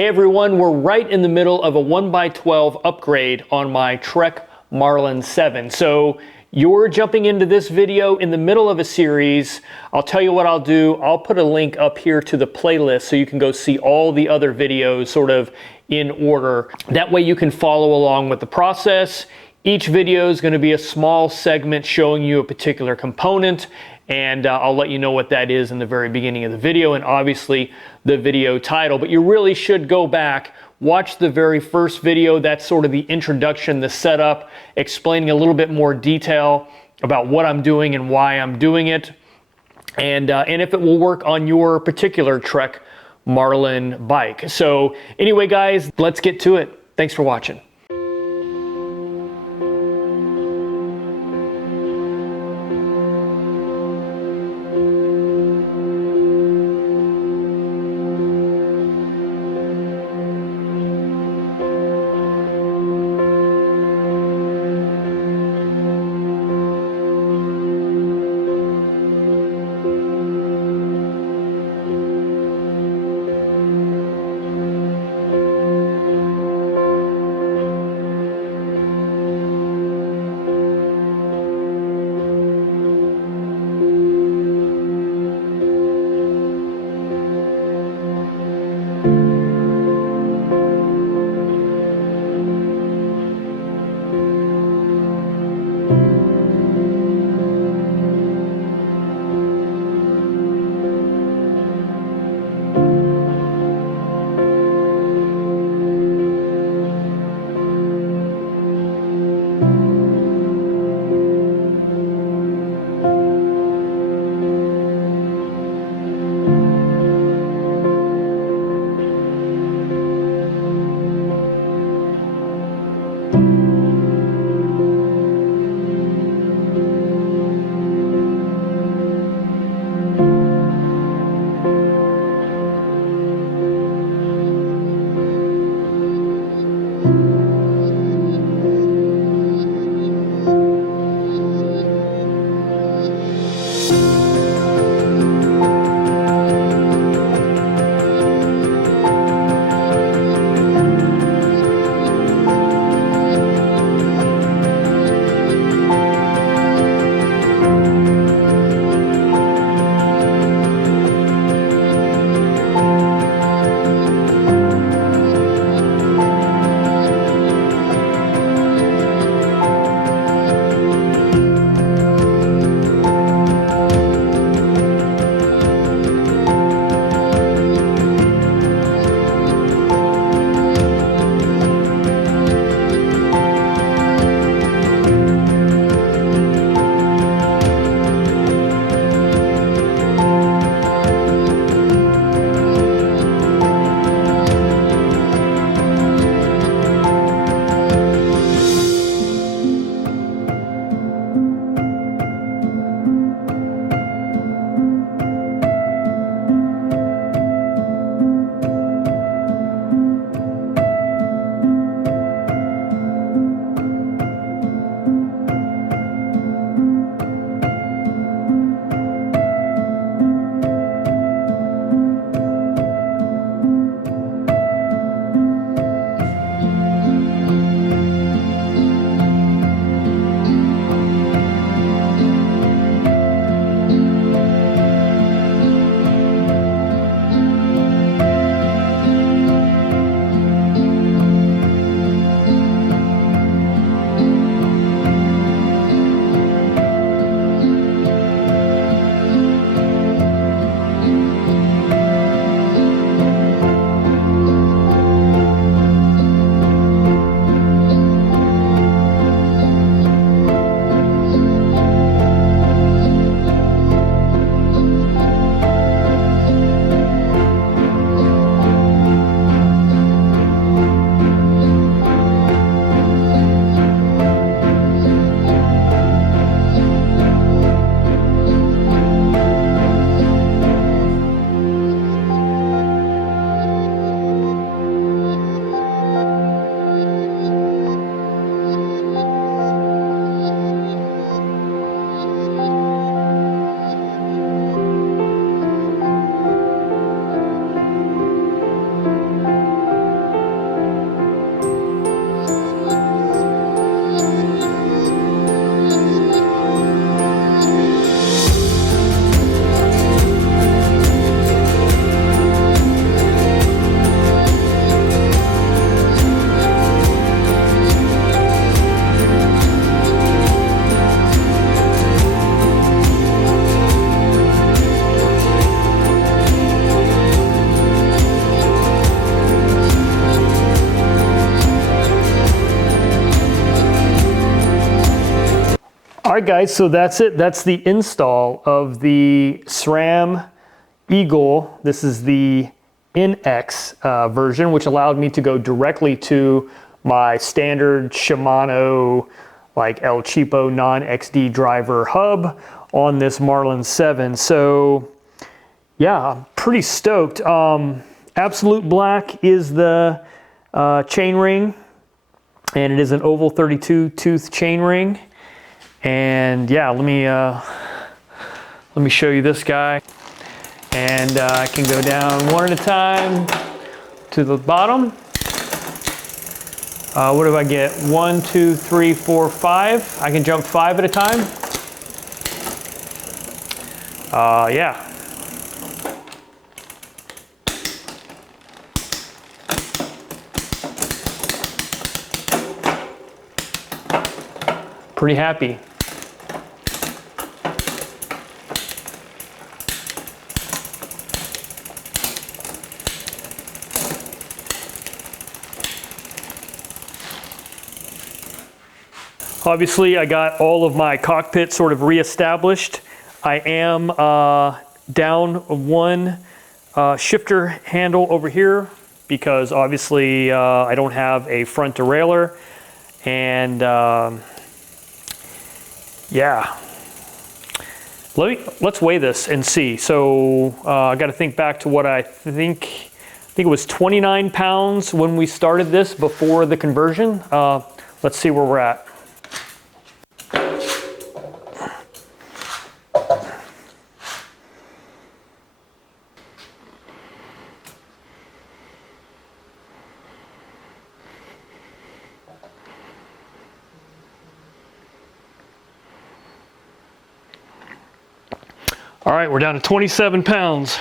Hey everyone, we're right in the middle of a 1x12 upgrade on my Trek Marlin 7. So you're jumping into this video in the middle of a series. I'll tell you what I'll do. I'll put a link up here to the playlist so you can go see all the other videos sort of in order. That way you can follow along with the process. Each video is going to be a small segment showing you a particular component, and I'll let you know what that is in the very beginning of the video, and obviously the video title. But you really should go back, watch the very first video. That's sort of the introduction, the setup, explaining a little bit more detail about what I'm doing and why I'm doing it, and if it will work on your particular Trek Marlin bike. So anyway, guys, let's get to it. Thanks for watching. All right, guys, so that's it. That's the install of the SRAM Eagle. This is the NX version, which allowed me to go directly to my standard Shimano, like El Cheapo non-XD driver hub on this Marlin 7. So yeah, I'm pretty stoked. Absolute black is the chain ring, and it is an oval 32 tooth chain ring. And yeah, let me show you this guy. And I can go down one at a time to the bottom. What do I get? 1, 2, 3, 4, 5. I can jump 5 at a time. Yeah. Pretty happy. Obviously, I got all of my cockpit sort of reestablished. I am down one shifter handle over here because obviously I don't have a front derailleur. And yeah, let's weigh this and see. So I got to think back to what I think it was 29 pounds when we started this before the conversion. Let's see where we're at. All right, we're down to 27 pounds.